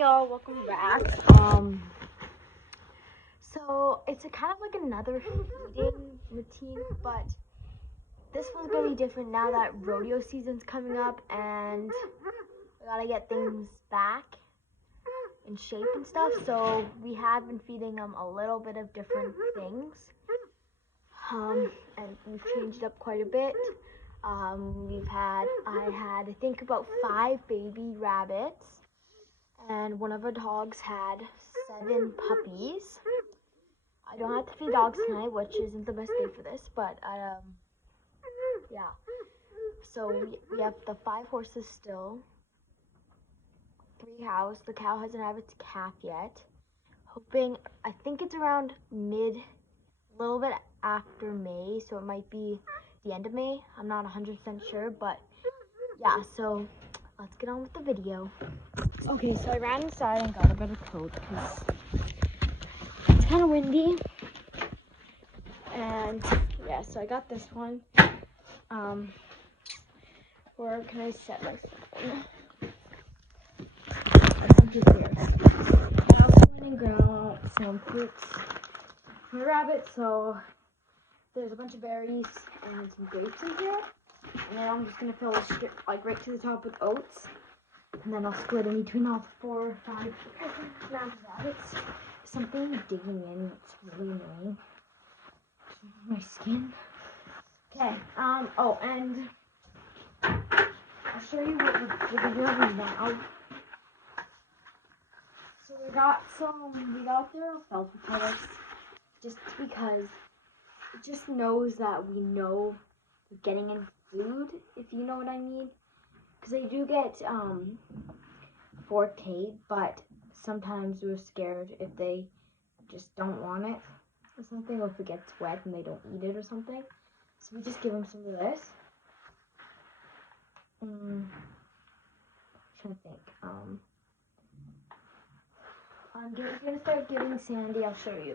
Hey y'all, welcome back. So it's a kind of like another feeding routine, but this one's gonna be different now that rodeo season's coming up and we gotta get things back in shape and stuff. So we have been feeding them a little bit of different things. And we've changed up quite a bit. I had I think about 5 baby rabbits, and one of our dogs had 7 puppies. I don't have to feed dogs tonight, which isn't the best day for this, but yeah. So we have the 5 horses still, 3 cows. The cow hasn't had its calf yet. I think it's around a little bit after May, so it might be the end of May. I'm not 100% sure, but yeah, so let's get on with the video. Okay, so I ran inside and got a better coat because it's kind of windy. And yeah, so I got this one. Where can I set my phone? I think it's here. I also went and got some fruits for my rabbit, so there's a bunch of berries and some grapes in here. And then I'm just gonna fill a strip like right to the top with oats. And then I'll split in between all 4 or 5 rabbits. Something digging in, it's really annoying. My skin. Okay, oh, and I'll show you what we're doing now. So we got their alfalfa products just because it just knows that we know we're getting in food, if you know what I mean. Because they do get 4K, but sometimes we're scared if they just don't want it or something, or if it gets wet and they don't eat it or something. So we just give them some of this. I'm trying to think. I'm gonna start giving Sandy. I'll show you.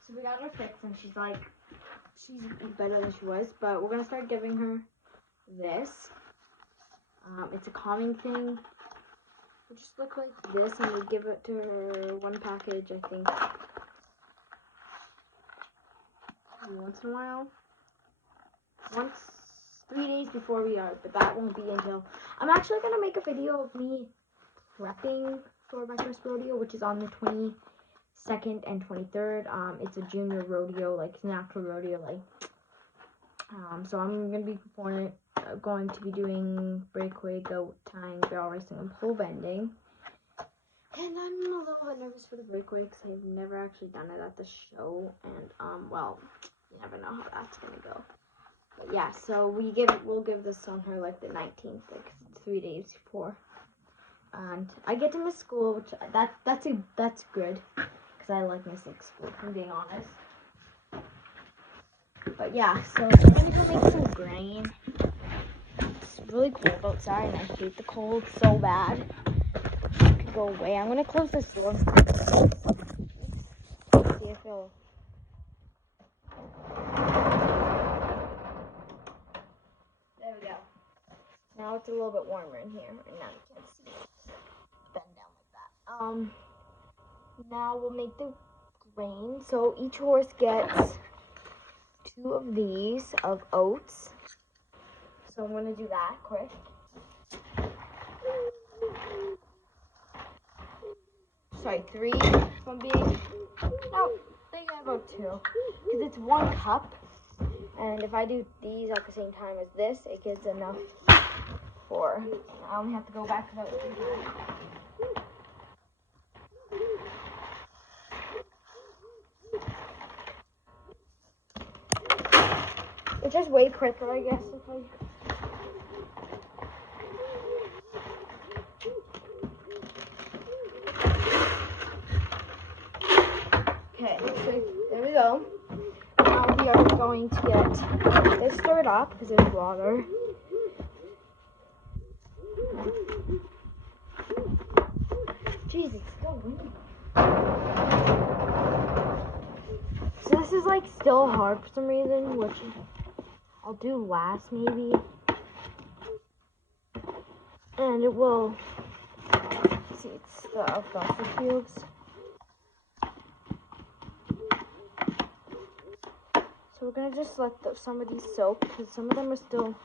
So we got her fixed, and she's better than she was. But we're gonna start giving her this. It's a calming thing. It just look like this, and we give it to her 1 package, I think, once in a while. 3 days before we are, but that won't be until I'm actually gonna make a video of me prepping for my first rodeo, which is on the 22nd and 23rd. It's a junior rodeo, like it's an actual rodeo, like. So I'm gonna be going to be doing breakaway, goat tying, barrel racing, and pole bending. And I'm a little bit nervous for the breakaway because I've never actually done it at the show, and well, you never know how that's gonna go. But yeah, so we'll give this on her like the 19th, like 3 days before. And I get to miss school, which that's good because I like missing school, if I'm being honest. But yeah, so I'm gonna go make some grain. It's really cold outside, and I hate the cold so bad. It could go away. I'm gonna close this door. See if it'll. There we go. Now it's a little bit warmer in here, and now you can't see it. Bend down like that. Now we'll make the grain. So each horse gets 2 of these of oats. So I'm gonna do that quick. Sorry, 3 if I'm being. No, I think I have about 2 because it's 1 cup. And if I do these at the same time as this, it gets enough for. I only have to go back about 3 times. It's just way quicker, I guess. Okay, so there we go. Now we are going to get this stirred up because there's water. Jeez, it's still windy. So this is like still hard for some reason, which I'll do last maybe. And it will See, it's the alfalfa fields. So we're gonna just let some of these soak because some of them are still.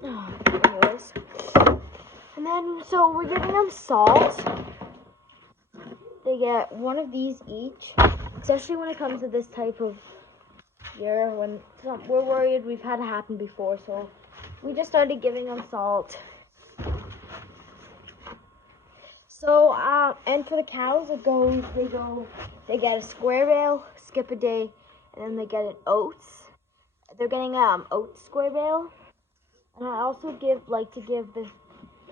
Anyways, and then so we're giving them salt. They get one of these each, especially when it comes to this type of year when we're worried. We've had it happen before, so we just started giving them salt. So and for the cows, they get a square bale, skip a day, and then they get an oats. They're getting oats square bale, and I also like to give the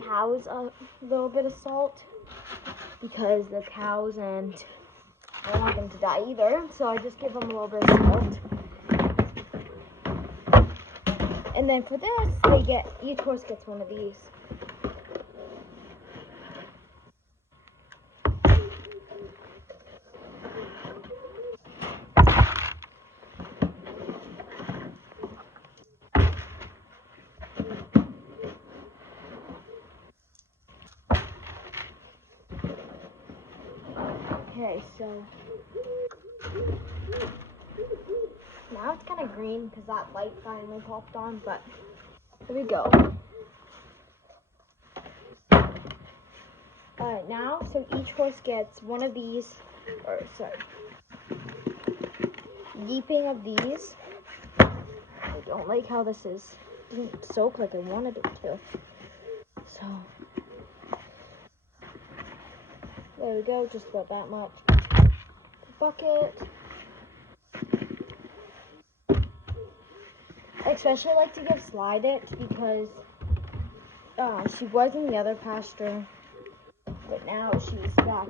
cows a little bit of salt because they're cows and I don't want them to die either. So I just give them a little bit of salt. And then for this, each horse gets one of these. Okay, so now it's kind of green because that light finally popped on, but here we go. Alright, now, so each horse gets one of these, yeeping of these. I don't like how this didn't soak like I wanted it to. So, there we go, just about that much. Bucket. I especially like to give Slide it because she was in the other pasture, but now she's back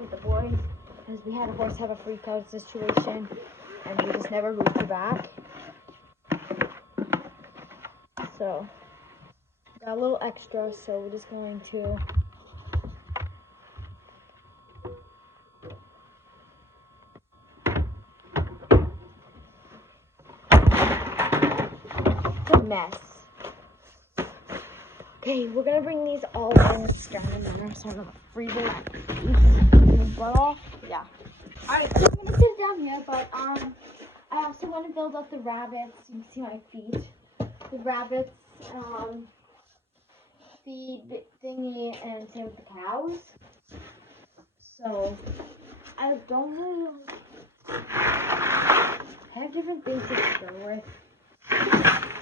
with the boys because we had a horse have a freak out situation and we just never moved her back. So got a little extra, so we're just going to mess. Okay, we're gonna bring these all in down in there, so I'm gonna freeze it. Butt off. Yeah. Alright, so I'm gonna sit down here, but I also want to build up the rabbits. You can see my feet. The rabbits, the thingy, and same with the cows. So I don't really have different things to go with.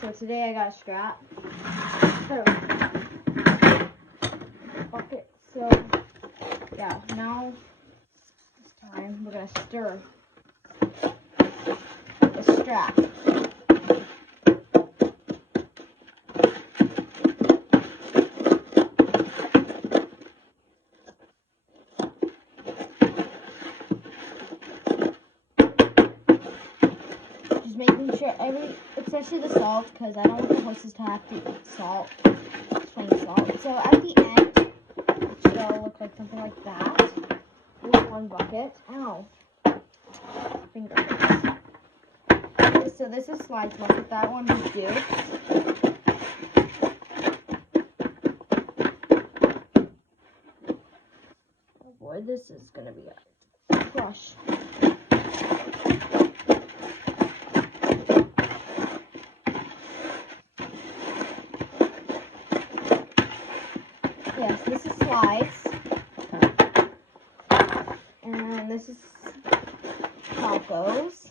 So today I got a strap. Bucket. So yeah, now this time we're gonna stir the strap. Just making sure especially the salt, because I don't want the horses to have to eat salt, plain salt. So at the end, it should look like something like that. Here's one bucket. Ow. Fingers. So this is Slide's bucket. That one is Duke's. Oh boy, this is gonna be a crush. Yes, this is Slide's, and this is Falco's.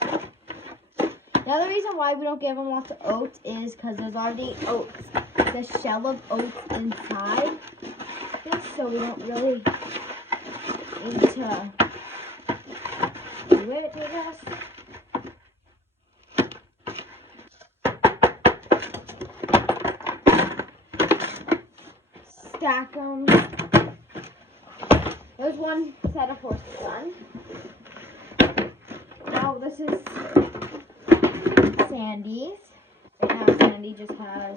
The other reason why we don't give them lots of oats is because there's already oats, the shell of oats inside this, so we don't really need to do it, I guess. Stack them. There's one set of horses done. Now this is Sandy's. Right now Sandy just has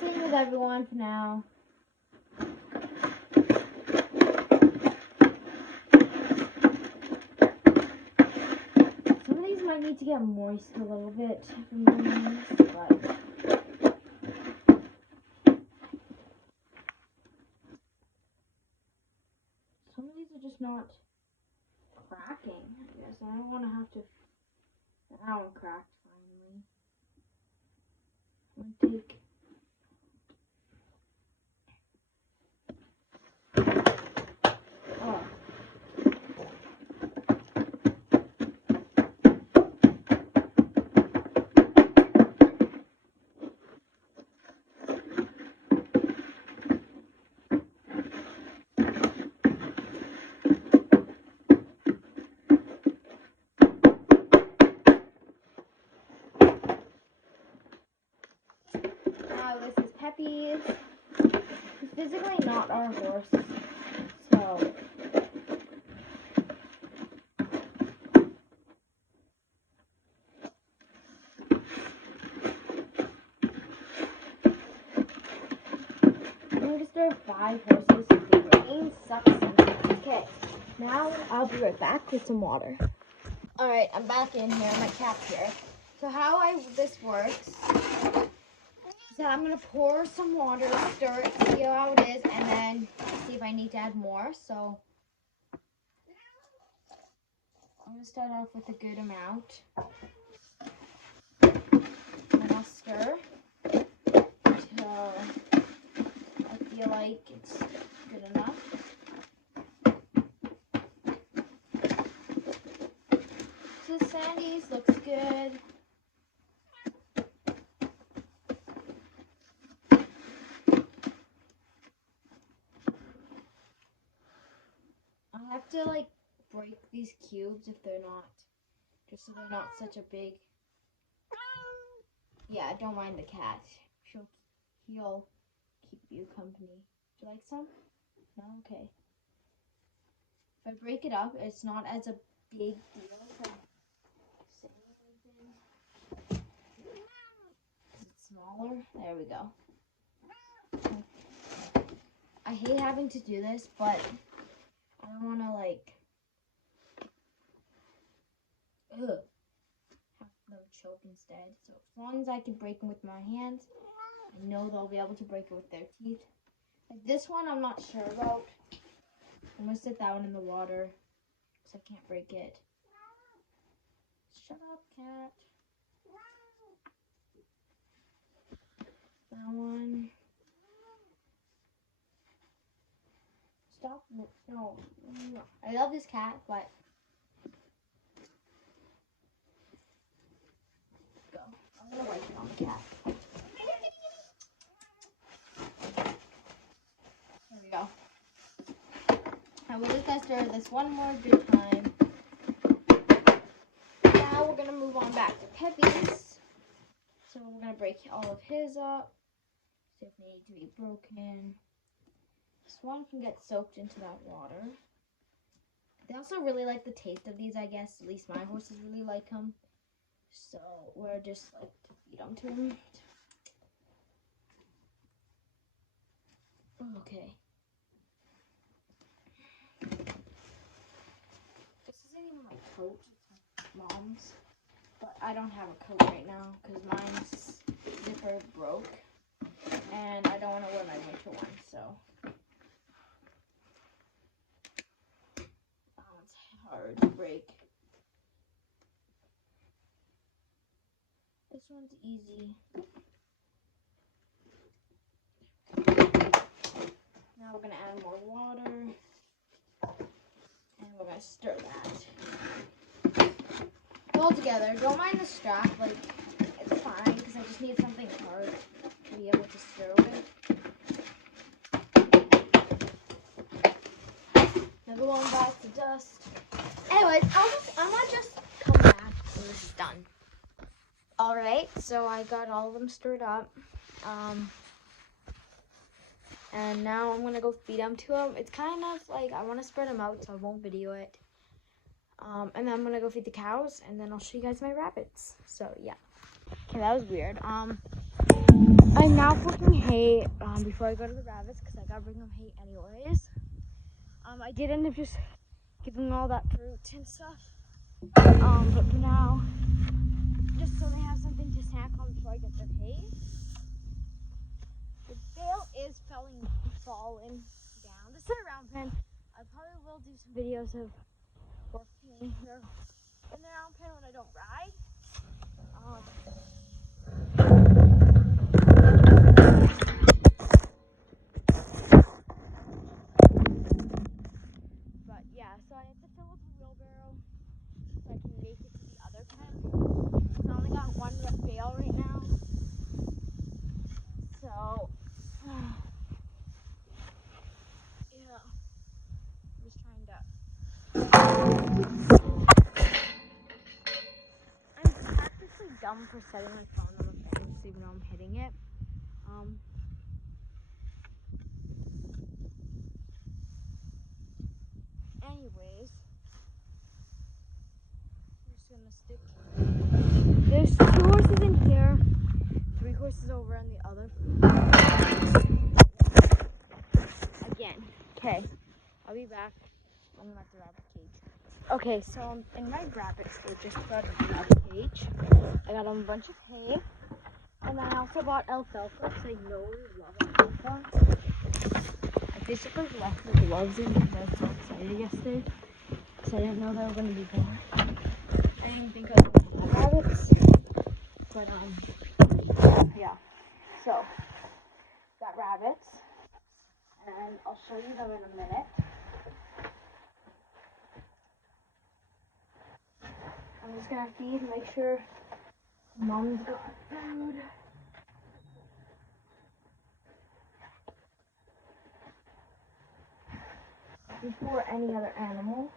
same with everyone for now. need to get moist a little bit, if I'm being honest, but some of these are just not cracking, I guess. I don't want to have to. That one cracked finally. I'm gonna take. Oh. Now this is Peppy's. He's physically not our horse, so I'm going to start 5 horses. The rain sucks sometimes. Okay, now I'll be right back with some water. Alright, I'm back in here, my cap here. So how this works is that I'm going to pour some water, stir it, see how it is, and then see if I need to add more. So I'm going to start off with a good amount. And I'll stir until I feel like it's good enough. So the Sandy's looks good. I have to like break these cubes if they're not, just so they're not such a big. Yeah, don't mind the cat. He'll keep you company. Do you like some? No? Okay. If I break it up, it's not as a big deal. Is it smaller? There we go. I hate having to do this, but I don't want to like have them choke instead. So as long as I can break them with my hands, I know they'll be able to break it with their teeth. Like this one, I'm not sure about. I'm gonna sit that one in the water because I can't break it. Shut up, cat. That one. Stop. No. I love this cat, but go. I'm gonna wipe it on the cat. There we go. I will just stir this one more good time. Now we're gonna move on back to Peppy's. So we're gonna break all of his up. See if they need to be broken. This one can get soaked into that water. They also really like the taste of these, I guess. At least my horses really like them. So we're just like to feed them to him. Okay. This isn't even my coat. It's my mom's. But I don't have a coat right now because mine's zipper broke. And I don't want to wear my winter one, so. That one's hard to break. This one's easy. Now we're going to add more water. And we're going to stir that. All together. Don't mind the strap. Like, it's fine because I just need something hard to be able to stir with. Never going back to dust. Anyways, I'm gonna just come back when this is done. Alright, so I got all of them stirred up. And now I'm gonna go feed them to them. It's kind of like I want to spread them out so I won't video it. And then I'm gonna go feed the cows and then I'll show you guys my rabbits. So yeah. Okay, that was weird. I'm now cooking hay before I go to the rabbits because I gotta bring them hay anyways. I did end up just giving them all that fruit and stuff. But for now, just so they have something to snack on before I get their hay. The bale is falling down. This is a round pen. I probably will do some videos of working here in the round pen when I don't ride. But yeah, so I have to fill up the wheelbarrow so I can make it to the other pen. So I only got one bale right now. So yeah, I'm just trying to. I'm practically dumb for setting my phone on the bench, even though I'm hitting it. Anyways, I'm just gonna stick. There's 2 horses in here, 3 horses over on the other. Again. Okay, I'll be back. I'm at the rabbit cage. Okay, so I'm in my rabbit cage, just about the rabbit cage. I got a bunch of hay, and I also bought alfalfa because I know we love alfalfa. I basically left the gloves in because I was so excited yesterday because I didn't know they were going to be born. I didn't think I was going to have rabbits, but yeah. So, got rabbits, and I'll show you them in a minute. I'm just gonna feed, make sure mom's got food. Before any other animal,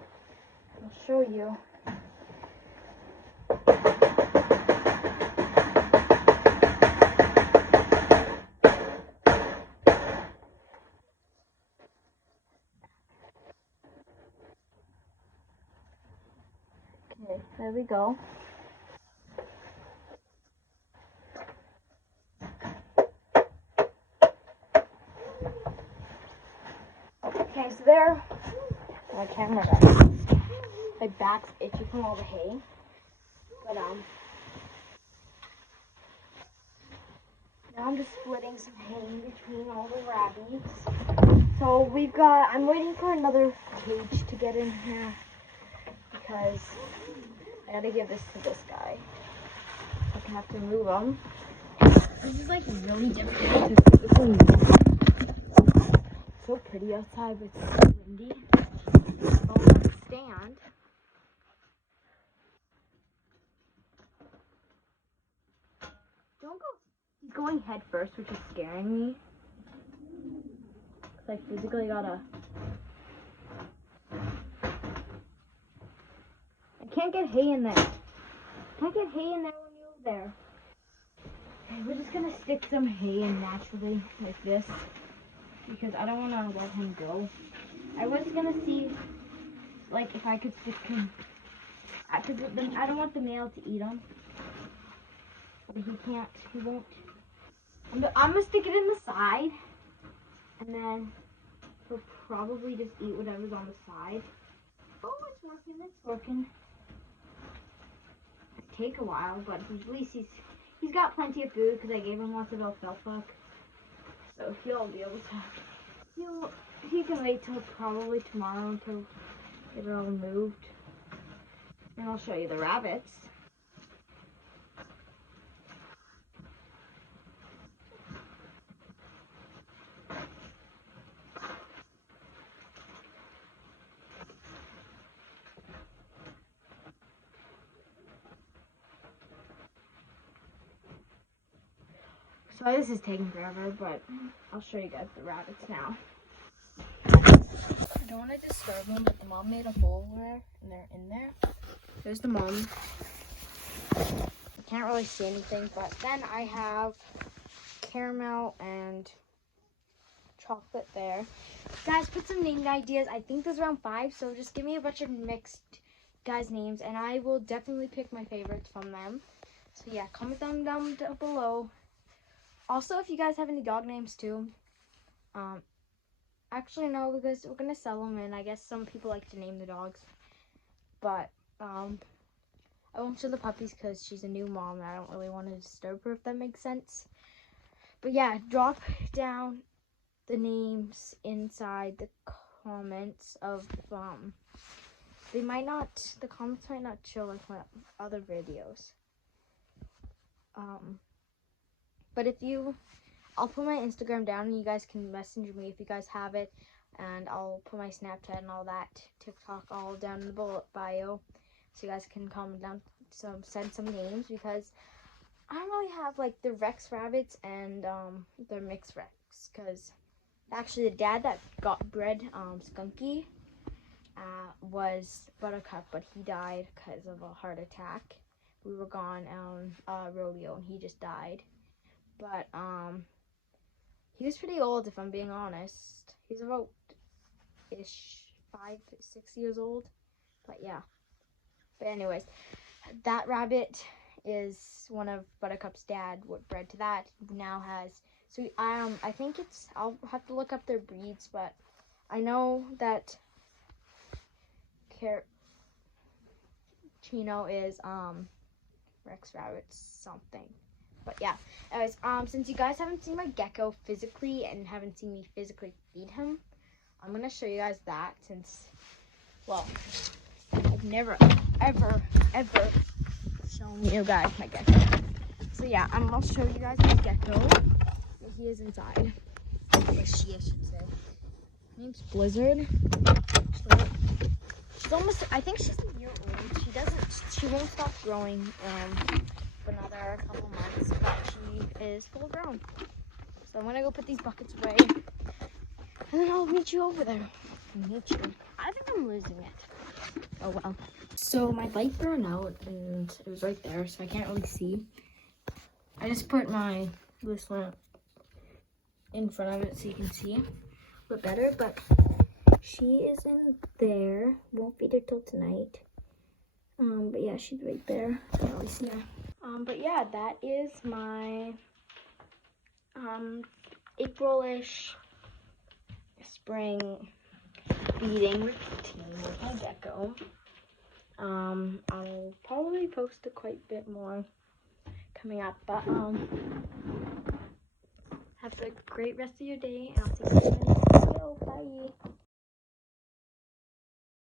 I'll show you. Okay, there we go. Okay, so there. My camera got my back's itchy from all the hay. But now I'm just splitting some hay in between all the rabbits. So I'm waiting for another cage to get in here because I gotta give this to this guy. I have to move them. This is like really difficult to physically move. It's so pretty outside, but it's so windy. I'll have to stand. Don't go. He's going head first, which is scaring me. Cause I physically gotta. I can't get hay in there. Can't get hay in there when you're there. Okay, we're just gonna stick some hay in naturally like this because I don't want to let him go. I was gonna see like if I could stick him. I don't want the male to eat him. But he can't. He won't. I'm gonna stick it in the side, and then he'll probably just eat whatever's on the side. Oh, it's working. It's working. It'll take a while, but at least he's got plenty of food because I gave him lots of alfalfa. So he'll be able to. He can wait till probably tomorrow until get it all moved, and I'll show you the rabbits. Sorry this is taking forever, but I'll show you guys the rabbits now. I don't want to disturb them, but the mom made a hole where, and they're in there. There's the mom. I can't really see anything, but then I have caramel and chocolate there. Guys, put some name ideas. I think there's around 5, so just give me a bunch of mixed guys' names, and I will definitely pick my favorites from them. So yeah, comment them down below. Also, if you guys have any dog names too, actually no, because we're gonna sell them, and I guess some people like to name the dogs. But I won't show the puppies because she's a new mom and I don't really want to disturb her, if that makes sense. But yeah, drop down the names inside the comments of the comments might not show like my other videos. But I'll put my Instagram down and you guys can message me if you guys have it, and I'll put my Snapchat and all that, TikTok, all down in the bio, so you guys can comment down send some names, because I don't really have like the Rex rabbits and the mixed Rex, because actually the dad that got bred Skunky was Buttercup, but he died because of a heart attack. We were gone on rodeo and he just died. But he was pretty old, if I'm being honest. He's about 5, 6 years old. But yeah. But anyways, that rabbit is one of Buttercup's dad, what bred to that. Now has, so I think I'll have to look up their breeds, but I know that Chino is Rex rabbit's something. But yeah, anyways, since you guys haven't seen my gecko physically and haven't seen me physically feed him, I'm gonna show you guys that, since, well, I've never ever shown you guys my gecko. So yeah, I'll show you guys my gecko. He is inside, or she, I should say. Her name's Blizzard. She's almost, I think she's a year old. She won't stop growing for another couple months, but she is full grown. So I'm gonna go put these buckets away, and then I'll meet you over there. I think I'm losing it. Oh well. So my light burned out and it was right there, so I can't really see. I just put my loose lamp in front of it so you can see a bit better, but she is in there. Won't feed her till tonight. But yeah, she's right there. Can't really see her. But yeah, that is my April-ish spring feeding routine with my gecko. I'll probably post quite a bit more coming up, but have a great rest of your day, and I'll see you in the next video. Bye.